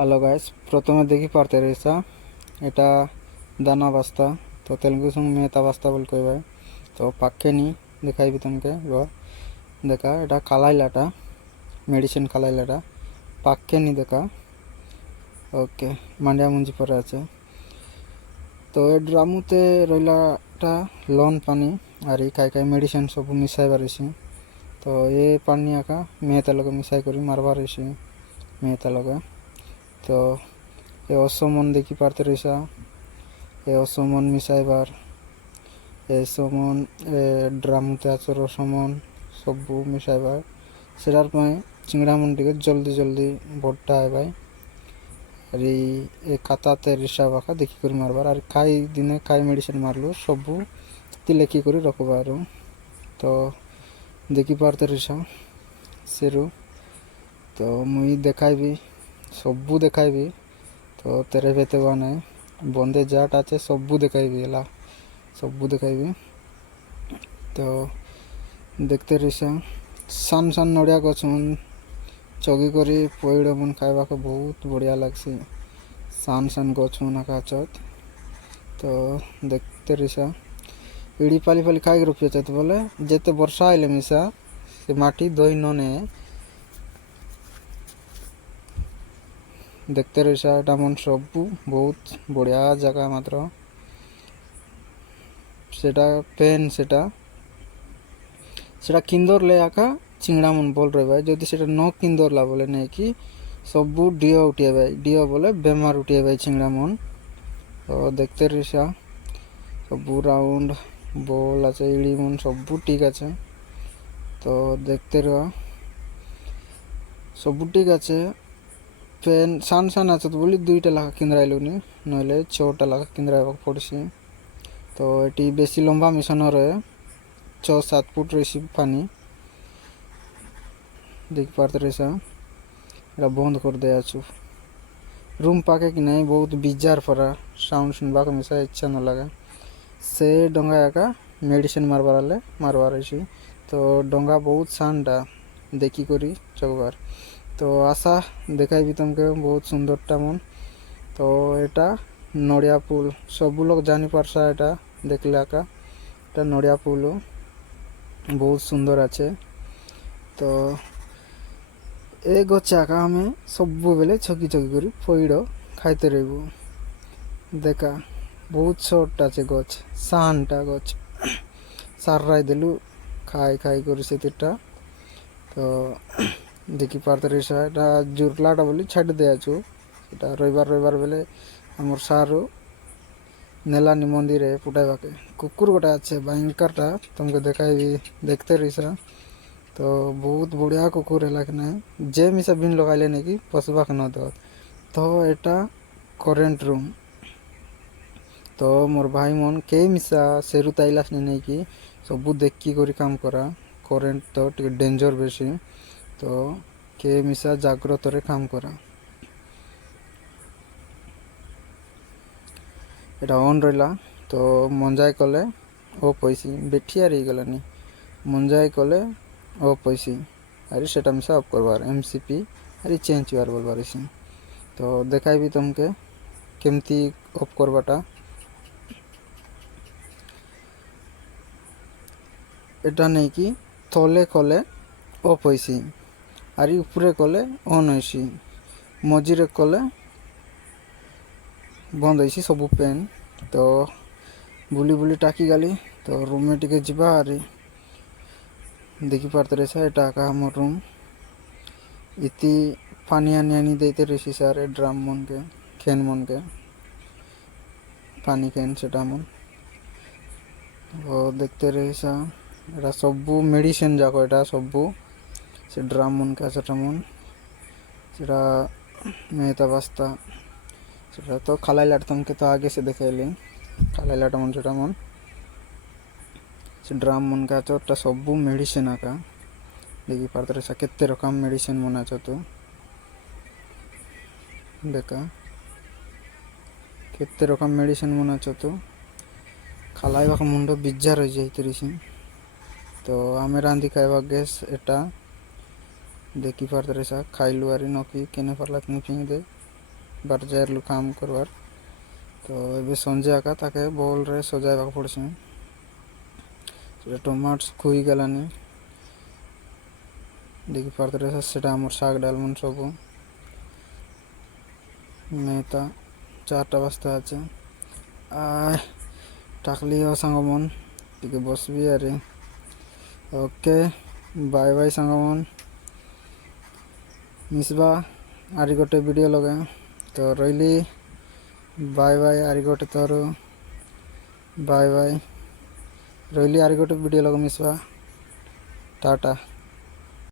Hello guys, প্রথমে দেখি পারতে রয়েছা এটা দানা বাস্তা। তো তেলুগু সঙ্গে মেহতা বাস্তা বল কইবে। তো পাকে নি দেখাইবি তোমাকে দেখা এটা খালাইলাটা মেডিসিন খালাইলাটা পাকে নি দেখা। ওকে, মান্ডিয়া মুঞ্জি পরে আছে। তো এ ড্রামুতে রইলাটা লন পানি আর এই খাই খাই মেডিসিন সব মিশাইবার আছে। তো এ পানি আঁকা মেহতা লগে মিশাই করি মারবার আছে মেহতা লগে। তো এ অসমন দেখি পারতে রইছা এ অসমন মিশাইবার এ সমন ড্রামুতে আছে রসমন সবু মিশাইবার সেটার পাই চিংড়া মনটিকে জলদি জলদি বড়টা আইবাই আর এই খাতাতে রিসা বাঁকা দেখি করে মারবার আর খাই দিনে খাই মেডিসিন মারলো সবু লেখি করে রখবার। তো দেখি পারতে রিসা সেরু তো মুই দেখাইবি সবু দেখাইবি। তো তেরে ভেতে বানায় বন্ধে যাট আছে সবু দেখাইবি এলা সবু দেখাইবি। তো দেখতে রইছা সান সান নড়িয়া গছ চগি করে পইড মন খাইবাকে বহুত বড়িয়া লাগছে। সান সান গছ আঁকা চত। তো দেখতে রইছা ইড়ি পালি পালি খাই রুপিয়া চাইতে বলে যেতে বর্ষা আইলে মিশা সে মাটি দই ননে দেখতে রইছা এটা মন সবু বহুত বড়িয়া জায়গা মাত্র সেটা পেন সেটা সেটা কিন্দরলে আঁকা চিংড়া মন বল রইবা যদি সেটা ন কিন্দরলা বলে নেই কি সবু ডিও উঠিয়াবে ডিও বলে বেমার উঠিয়াবে চিংড়া মন। তো দেখতে রইছা সবু রাউন্ড বল আছে ইড়ি মন সবু ঠিক আছে। তো দেখতে রহ সবু ঠিক আছে পেন সান সান আছে তো বলি দুইটা লাখা কিন্দ্রাইলুনি নইলে 6টা লাখা কিন্দ্রাইবাক পড়ছি। তো এটি বেশি লম্বা মিশন রয়ে 6-7 ফুট রয়েছি পানি দেখি পারতে রয়েছে এটা বন্ধ করে দেয়া চুপ रूम पाके कि नहीं बहुत बिजार पड़ा साउंड सुनवा को मिसा इच्छा न लगा से डोंगा का मेडिसिन मारबार तो डोंगा बहुत शानटा देखी करी चौबार। तो आशा देखाई भी तुमके बहुत सुंदरटा मन। तो एटा नड़िया पुल सब लोग जानी पारसा एटा देखले आका এটা নড়িয়া পুল बहुत सुंदर আছে। তো এ গছে আঁকা আমি সবুবেলে ছকি ছকি করি পইড খাইতে রইব দেখা বহুত ছোট আছে গছ সানটা গছ সাররাই দিলু খাই খাই করি সেটা। তো দেখি পারতে রইসা এটা জুরলাটা বলি ছাড়ি দেয়াছু এটা রবিবার রবিবার বেলে আমার সারু নেলানি মন্দিরে ফুটাইবাকে কুকুর গোটা আছে ভয়ঙ্করটা তোমাকে দেখাইবি দেখতে রইসা। তো বহুত বড়িয়া কুকুর এলা कि नहीं जे मिसा बिन लगाइले नहीं कि पशुबाक न दो। तो एटा करेंट रूम तो मोर भाई मन के मिसा सेरु ताइलास नहीं कि सबू देखी करी काम करा करेंट तो टिके डेंजर बेसी। तो के मिसा जाग्रत रे काम करा এটা অন রইলা। তো মঞ্জাই কলে ও পয়সি বেঠি আর গলানি মঞ্জাই কলে ও পয়সি আরে সেটা মিশা অফ করবার এমসিপি আরে চেঞ্জ হওয়ার বলবার আছে। তো দেখাইবি তোমাকে কেমতি অফ করবাটা এটা নেই কি তলে কলে অফ হইছি আর উপরে কলে অন হইছি মজিরে কলে বন্ধ হয়েছি সবু পেন। তো বুলি বুলি টাকি গালি তো রুমে টিকে যা আর দেখি পারতে রয়েছে এটা আঁকা আমার রুম ইতি পানি আনি আনি দিতে রয়েছি স্যার এ ড্রাম মনকে খেন মনকে পানি খেন সেটা মন। ও দেখতে রয়েছে এটা সবু মেডিসিন যাক এটা সবু সে ড্রাম মনকে সেটা মন সেটা মেহতা বাস্তা সেটা তো খালাইলাট তোমাকে তো आगे से देखेली खालाइलाट मन सेटा मन से ड्राम मन का चोटा सबू मेडिसिन आका देखी पारते रहे केते रकम मेडिसिन मन आछो। तो देखा केते रकम मेडिसिन मन आछो। तो खालाइबा मुंड बिजार हो जाइते रही। तो आमे रांधी खाइबा गैस एटा देखी पारते रहे खाइलु आरी नकी केने पारला कि फिंग दे बार जाइलु काम करवार। तो ये संजे आका ताके बोल रे सजाइबा पड़ছে। टमाट खुई गलानी देखि पारते सेटा आमर शाग डालमन सबू मेहता 4टा बस्ता আছে आय टाकली सांगमन टिके बसबी आरे। ओके बाय बाय सांगमन मिसबा आरी गोटे वीडियो लगे तो रही बाय बाय आरी गोटे तोर बाय बाय रही आरी गोटे वीडियो लगे मिसबा टाटा।